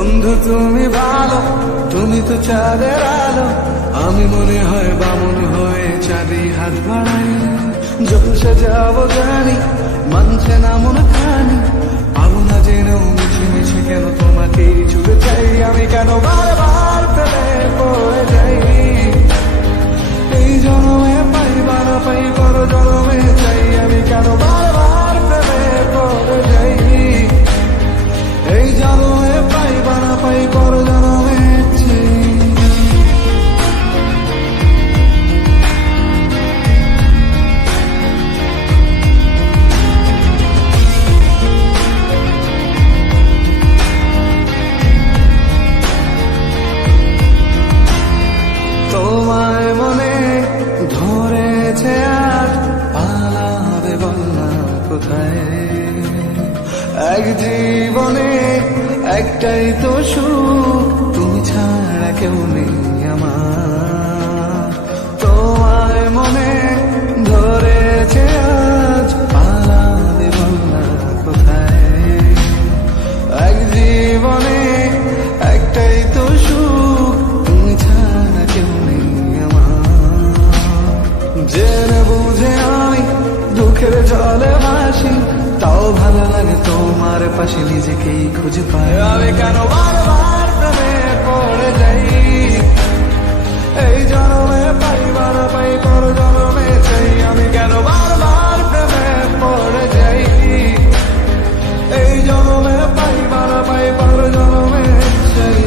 বন্ধু তুমি ভালো, তুমি তো চাঁদের আলো। আমি মনে হয় বামন হয়ে চাঁদি হাত বাড়াই। যত সাজাবো জানি মানছে না মন খানি। পাবো না জেনেও মিছে মিছে কেন তোমাকেই ছুটে চাই। আমি কেন বারবার প্রেমে পড়ে যাই। এই জন্মে পাই বা না পাই পর জন্মে চাই। আমি কেন বারবার প্রেমে পড়ে যাই। এই জন্মে পাই বা না পাই পর জন্মে চাই। তোমায় মনে ধরেছে আজ, পালাবে বলনা কোথায়। এক জীবনে একটাই তো সুখ, তুমি ছাড়া কেউ নেই আমার। তোমায় মনে ধরেছে আজ, পালাবে বলনা কোথায়। এক জীবনে একটাই তো সুখ, তুমি ছাড়া কেউ নেই আমার। জেনে বুঝে আমি দুঃখের জলে ভাসি, তাও ভালো লাগে তোমার পাশে নিজেকেই খুঁজে পাই। আমি কেন বারবার প্রেমে পড়ে যাই। এই জন্মে পাই বা না পাই পর জন্মে চাই। আমি কেন বারবার প্রেমে পড়ে যাই। এই জন্মে পাই বা না পাই পর জন্মে চাই।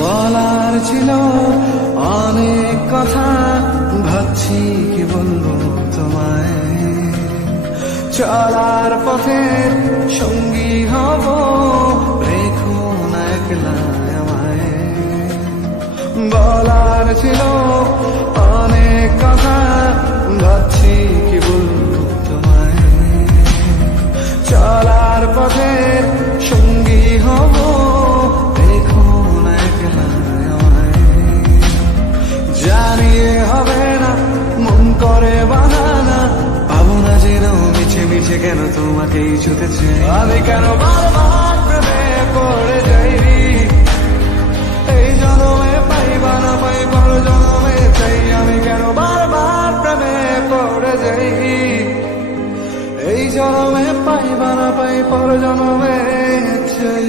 বলার ছিল অনেক কথা, ভাবছি কি বলবো তোমায়। চলার পথে সঙ্গী হব, রেখো না একলা আমায়। বলার ছিল অনেক কথা, ভাবছি কি বলবো তোমায়। চলার পথে সঙ্গী হব, জানিয়ে হবে না মন করে বাহানা। পাবো না জেনেও মিছে মিছে কেন তোমাকেই ছুটেছে। আমি কেন বারবার প্রেমে পড়ে যাই। এই জন্মে পাই বা না পাই পর জন্মে চাই। আমি কেন বারবার প্রেমে পড়ে যাই। এই জন্মে পাই বা না পাই পর জন্মে চাই।